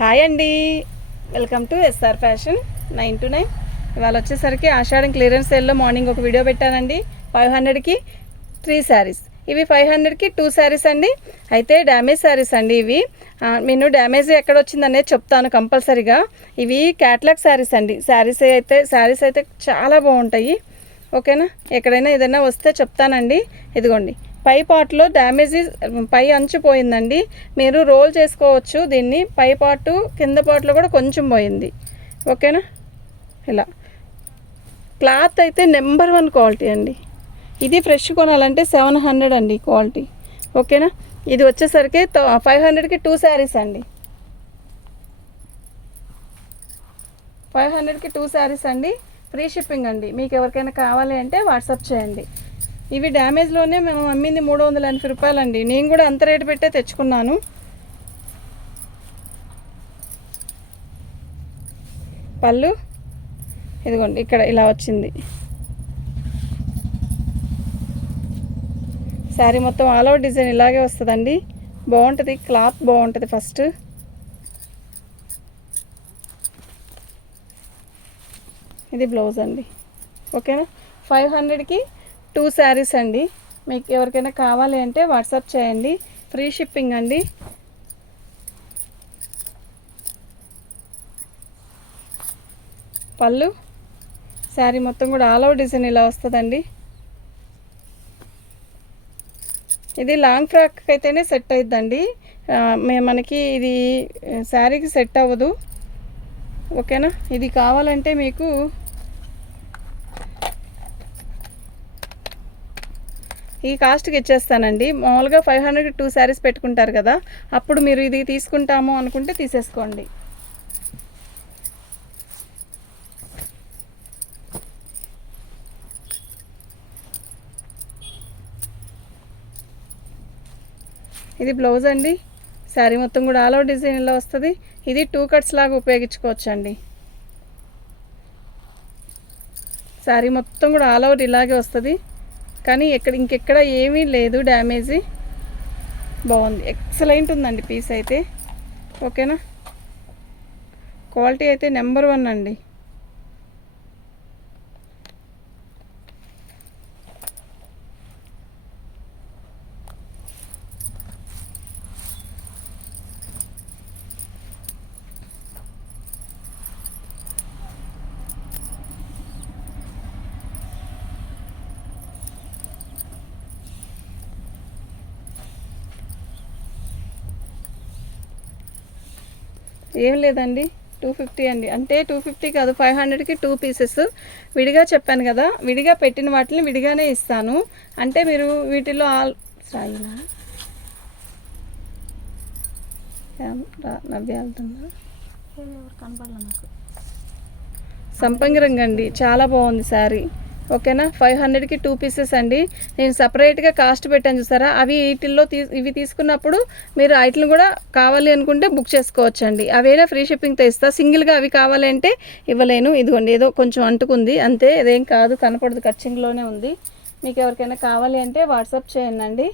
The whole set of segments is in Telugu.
హాయ్ అండి, welcome to SR fashion 9 to 9. ఇవాళ వచ్చేసరికి ఆషాఢం క్లియరెన్స్ సేల్లో మార్నింగ్ ఒక వీడియో పెట్టానండి. 500కి 3 శారీస్, ఇవి 500కి 2 శారీస్ అండి. అయితే డ్యామేజ్ శారీస్ అండి ఇవి. నేను డ్యామేజ్ ఎక్కడ వచ్చిందనేది చెప్తాను కంపల్సరీగా. ఇవి క్యాటలాగ్ శారీస్ అండి. శారీస్ అయితే చాలా బాగుంటాయి. ఓకేనా, ఎక్కడైనా ఏదైనా వస్తే చెప్తానండి. ఇదిగోండి, పై పార్ట్లో డ్యామేజ్, పై అంచు పోయిందండి. మీరు రోల్ చేసుకోవచ్చు దీన్ని. పై పార్టు కింద పార్ట్లో కూడా కొంచెం పోయింది. ఓకేనా, ఇలా క్లాత్ అయితే నెంబర్ 1 క్వాలిటీ అండి. ఇది ఫ్రెష్ కొనాలంటే 700 అండి క్వాలిటీ. ఓకేనా, ఇది వచ్చేసరికి 500కి 2 శారీస్ అండి. 500కి 2 శారీస్ అండి. ఫ్రీ షిప్పింగ్ అండి. మీకు ఎవరికైనా కావాలి అంటే వాట్సాప్ చేయండి. ఇవి డ్యామేజ్లోనే మేము అమ్మింది 380 రూపాయలు అండి. నేను కూడా అంత రేటు పెట్టే తెచ్చుకున్నాను. పళ్ళు ఇదిగోండి, ఇక్కడ ఇలా వచ్చింది. శారీ మొత్తం ఆల్ ఓవర్ డిజైన్ ఇలాగే వస్తుందండి. బాగుంటుంది, క్లాత్ బాగుంటుంది. ఫస్ట్ ఇది బ్లౌజ్ అండి. ఓకేనా, 500కి 2 శారీస్ అండి. మీకు ఎవరికైనా కావాలి అంటే వాట్సాప్ చేయండి. ఫ్రీ షిప్పింగ్ అండి. పళ్ళు శారీ మొత్తం కూడా ఆల్ ఓవర్ డిజైన్ ఇలా వస్తుందండి. ఇది లాంగ్ ఫ్రాక్ అయితేనే సెట్ అవుతుందండి. మనకి ఇది శారీకి సెట్ అవ్వదు. ఓకేనా, ఇది కావాలంటే మీకు ఈ కాస్ట్కి ఇచ్చేస్తానండి. మామూలుగా 500కి 2 శారీస్ పెట్టుకుంటారు కదా, అప్పుడు మీరు ఇది తీసుకుంటాము అనుకుంటే తీసేసుకోండి. ఇది బ్లౌజ్ అండి. శారీ మొత్తం కూడా ఆల్ ఓవర్ డిజైన్లో వస్తుంది. ఇది 2 కట్స్ లాగా ఉపయోగించుకోవచ్చు అండి. శారీ మొత్తం కూడా ఆల్ ఓవర్ ఇలాగే వస్తుంది. కానీ ఇంకెక్కడ ఏమీ లేదు డ్యామేజ్. బాగుంది, ఎక్సలెంట్ ఉందండి పీస్ అయితే. ఓకేనా, క్వాలిటీ అయితే నెంబర్ 1 అండి. ఏం లేదండి, 250 అండి. అంటే 250 కాదు, 500కి 2 పీసెస్. విడిగా చెప్పాను కదా, విడిగా పెట్టిన వాటిని విడిగానే ఇస్తాను. అంటే మీరు వీటిలో సంపంగి రంగు అండి, చాలా బాగుంది శారీ. ఓకేనా, 500కి 2 పీసెస్ అండి. నేను సపరేట్గా కాస్ట్ పెట్టాను చూసారా, అవి ఇవి తీసుకున్నప్పుడు మీరు ఐటెం కూడా కావాలి అనుకుంటే బుక్ చేసుకోవచ్చు అండి. అవైనా ఫ్రీ షిప్పింగ్తో ఇస్తా. సింగిల్గా అవి కావాలి అంటే ఇవ్వలేను. ఇదిగోండి, ఏదో కొంచెం అంటుకుంది అంతే, ఇదేం కాదు, కనపడదు, కచ్చింగ్లోనే ఉంది. మీకు ఎవరికైనా కావాలి అంటే వాట్సాప్ చేయండి అండి.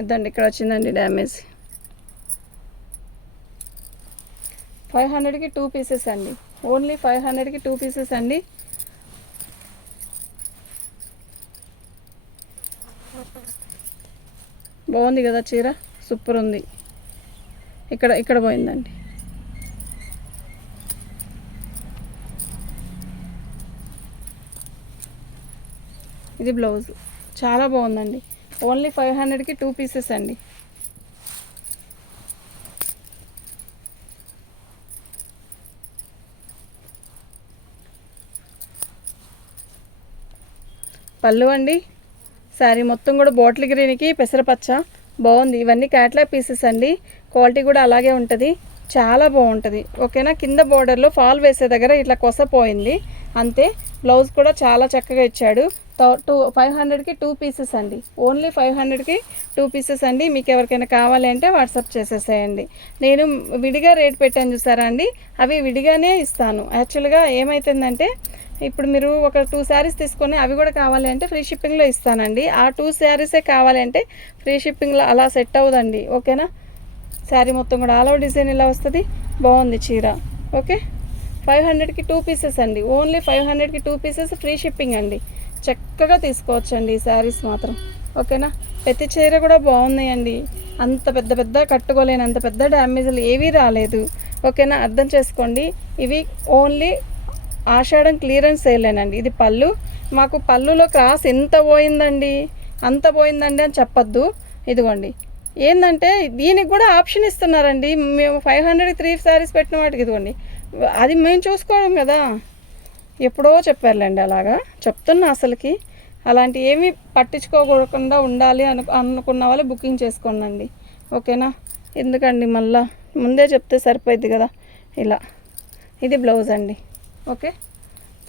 ఇద్దండి, ఇక్కడ వచ్చిందండి డ్యామేజ్. 500కి 2 పీసెస్ అండి. ఓన్లీ 500కి 2 పీసెస్ అండి. బాగుంది కదా చీర, సూపర్ ఉంది. ఇక్కడ పోయిందండి. ఇది బ్లౌజ్, చాలా బాగుందండి. ఓన్లీ 500కి 2 పీసెస్ అండి. పళ్ళు అండి, శారీ మొత్తం కూడా బాటిల్ గ్రీన్కి పెసరపచ్చ బాగుంది. ఇవన్నీ క్యాట్లాగ్ పీసెస్ అండి. క్వాలిటీ కూడా అలాగే ఉంటుంది, చాలా బాగుంటుంది. ఓకేనా, కింద బోర్డర్లో ఫాల్ వేసే దగ్గర ఇట్లా కొసపోయింది అంతే. బ్లౌజ్ కూడా చాలా చక్కగా ఇచ్చాడు. 500కి 2 పీసెస్ అండి. ఓన్లీ 500కి 2 పీసెస్ అండి. మీకు ఎవరికైనా కావాలి అంటే వాట్సాప్ చేసేసేయండి. నేను విడిగా రేట్ పెట్టాను చూసారా అండి, అవి విడిగానే ఇస్తాను. యాక్చువల్గా ఏమవుతుందంటే ఇప్పుడు మీరు ఒక 2 శారీస్ తీసుకొని అవి కూడా కావాలి అంటే ఫ్రీ షిప్పింగ్లో ఇస్తానండి. ఆ 2 శారీసే కావాలి అంటే ఫ్రీ షిప్పింగ్లో అలా సెట్ అవ్వదండి. ఓకేనా. శారీ మొత్తం కూడా ఆల్ ఓవర్ డిజైన్ ఇలా వస్తుంది. బాగుంది చీర. ఓకే. 500కి 2 పీసెస్ అండి. ఓన్లీ 500కి 2 పీసెస్ ఫ్రీ షిప్పింగ్ అండి. చక్కగా తీసుకోవచ్చండి ఈ శారీస్ మాత్రం. ఓకేనా. ప్రతి చీర కూడా బాగున్నాయండి. అంత పెద్ద కట్టుకోలేని అంత పెద్ద డ్యామేజ్లు ఏవీ రాలేదు. ఓకేనా. అర్థం చేసుకోండి. ఇవి ఓన్లీ ఆషాఢం క్లియరెన్స్ సేలేనండి. ఇది పళ్ళు. మాకు పళ్ళులో క్రాస్ ఎంత పోయిందండి అంత పోయిందండి అని చెప్పొద్దు. ఇదిగోండి ఏంటంటే దీనికి కూడా ఆప్షన్ ఇస్తున్నారండి. మేము 500కి 3 శారీస్ పెట్టిన వాటికి ఇదిగోండి అది మేము చూసుకోవడం కదా. ఎప్పుడో చెప్పారులేండి. అలాగా చెప్తున్నా. అసలుకి అలాంటి ఏమీ పట్టించుకోకుండా ఉండాలి అనుకున్న వాళ్ళు బుకింగ్ చేసుకోండి. ఓకేనా. ఎందుకండి మళ్ళా ముందే చెప్తే సరిపోద్ది కదా. ఇలా ఇది బ్లౌజ్ అండి. ఓకే.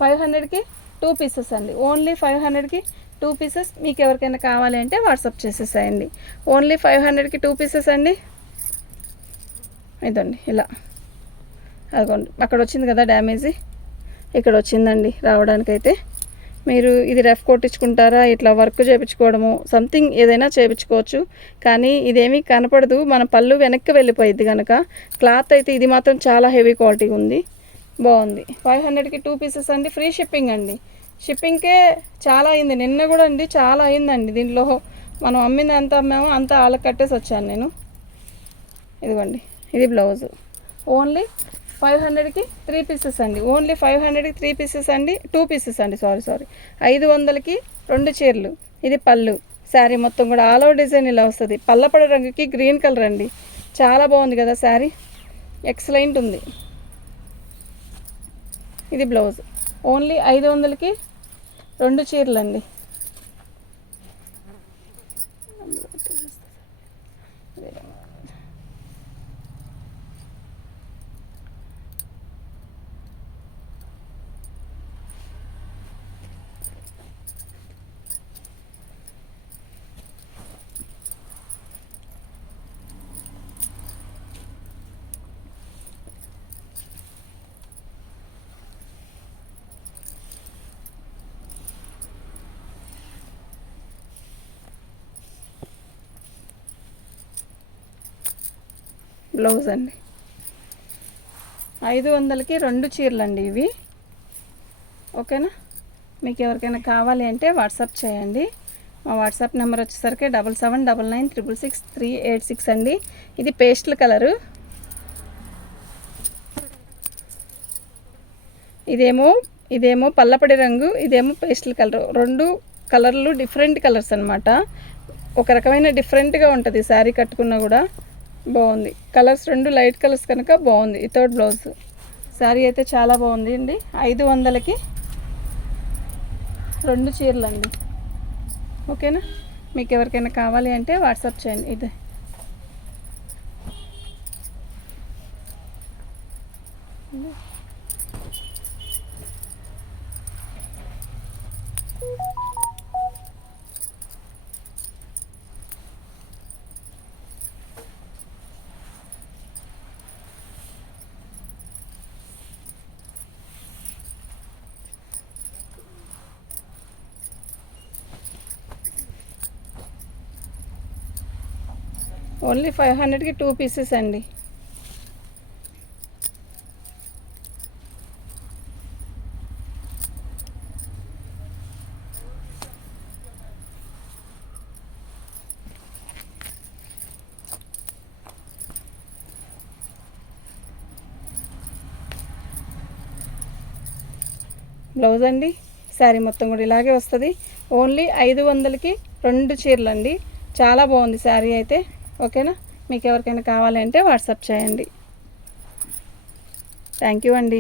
500కి 2 పీసెస్ అండి. ఓన్లీ 500కి 2 పీసెస్. మీకు ఎవరికైనా కావాలి అంటే వాట్సాప్ చేసేసేయండి. ఓన్లీ 500కి 2 పీసెస్ అండి. ఇదండి ఇలా అదిగోండి అక్కడ వచ్చింది కదా డ్యామేజీ, ఇక్కడ వచ్చిందండి. రావడానికైతే మీరు ఇది రఫ్ కొట్టించుకుంటారా, ఇట్లా వర్క్ చేయించుకోవడము సంథింగ్ ఏదైనా చేయించుకోవచ్చు. కానీ ఇదేమీ కనపడదు. మన పళ్ళు వెనక్కి వెళ్ళిపోయింది కనుక. క్లాత్ అయితే ఇది మాత్రం చాలా హెవీ క్వాలిటీ ఉంది. బాగుంది. 500కి 2 పీసెస్ అండి. ఫ్రీ షిప్పింగ్ అండి. షిప్పింగ్కే చాలా అయింది. నిన్న కూడా అండి చాలా అయిందండి. దీంట్లో మనం అమ్మింది ఎంత అమ్మామో అంత వాళ్ళకి కట్టేసి వచ్చాను నేను. ఇదిగోండి ఇది బ్లౌజు. ఓన్లీ 500కి 3 పీసెస్ అండి. ఓన్లీ 500కి 3 పీసెస్ అండి. 2 పీసెస్ అండి. సారీ 500కి 2 చీరలు. ఇది పళ్ళు. శారీ మొత్తం కూడా ఆల్ ఓవర్ డిజైన్ ఇలా వస్తుంది. పల్లపడ రంగుకి గ్రీన్ కలర్ అండి. చాలా బాగుంది కదా శారీ. ఎక్సలెంట్ ఉంది. ఇది బ్లౌజ్. ఓన్లీ 500కి 2 చీరలు అండి. బ్లౌజ్ అండి. 500కి 2 చీరలు అండి ఇవి. ఓకేనా. మీకు ఎవరికైనా కావాలి అంటే వాట్సాప్ చేయండి. మా వాట్సాప్ నెంబర్ వచ్చేసరికి 7799666386 అండి. ఇది పేస్టల్ కలరు. ఇదేమో పల్లపడి రంగు, ఇదేమో పేస్టల్ కలరు. 2 కలర్లు డిఫరెంట్ కలర్స్ అనమాట. ఒక రకమైన డిఫరెంట్గా ఉంటుంది శారీ కట్టుకున్నా కూడా. బాగుంది. కలర్స్ 2 లైట్ కలర్స్ కనుక బాగుంది. వితౌట్ బ్లౌజ్ శారీ అయితే చాలా బాగుంది అండి. 500కి 2 చీరలు అండి. ఓకేనా. మీకు ఎవరికైనా కావాలి అంటే వాట్సాప్ చేయండి. ఇదే ఓన్లీ 500కి 2 పీసెస్ అండి. బ్లౌజ్ అండి. శారీ మొత్తం కూడా ఇలాగే వస్తుంది. ఓన్లీ 500కి 2 చీరలు అండి. చాలా బాగుంది శారీ అయితే. ఓకేనా. మీకు ఎవరికైనా కావాలంటే వాట్సాప్ చేయండి. థ్యాంక్ యూ అండి.